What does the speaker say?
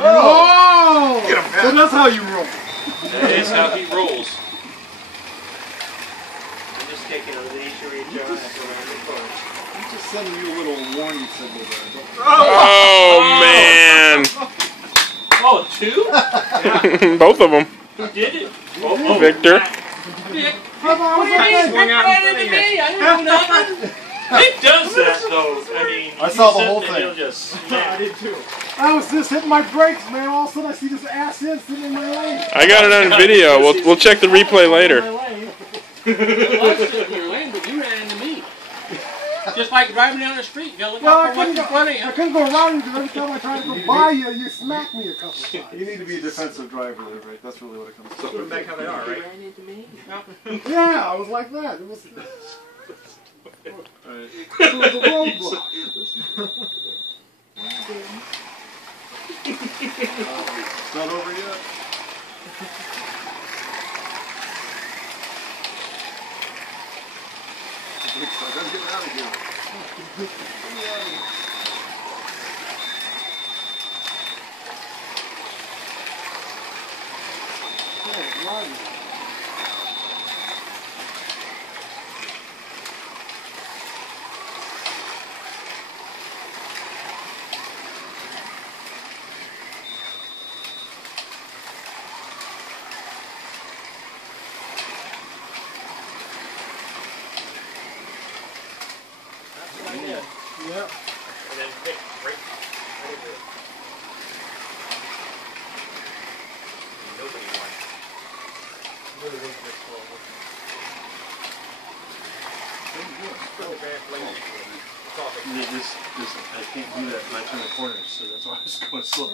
Oh! Get him, so that's how you roll. That is how he rolls. I'm just taking a leash or each other around the course. I'm just sending you a little warning signal there. Oh, man. Oh, two? Yeah. Both of them. Who did it? Oh, Victor. Dick. What do you mean? Swung out right into me. I didn't know nothing. It does that, though. I mean, I saw the sit whole and thing. He'll just snap. I did too. I was just hitting my brakes, man. All of a sudden I see this ass in sitting in my lane. I got it on video. We'll check the replay later. I was sitting in your lane, but you ran into me. Just like driving down the street, you look out for what's in front of you. I couldn't go around you because every time I tried to go by you, you smacked me a couple of times. You need to be a defensive driver there, right? That's really what it comes to. Put them back how they are, You right? ran into me. Yeah, I was like that. It was Right. a roadblock. It's not over yet. I gotta get out of here. Get me out of here. Yeah. And then Vic, right into it. Nobody won. Really think this will work. I can't do that when I turn the corners, so that's why I was going slow.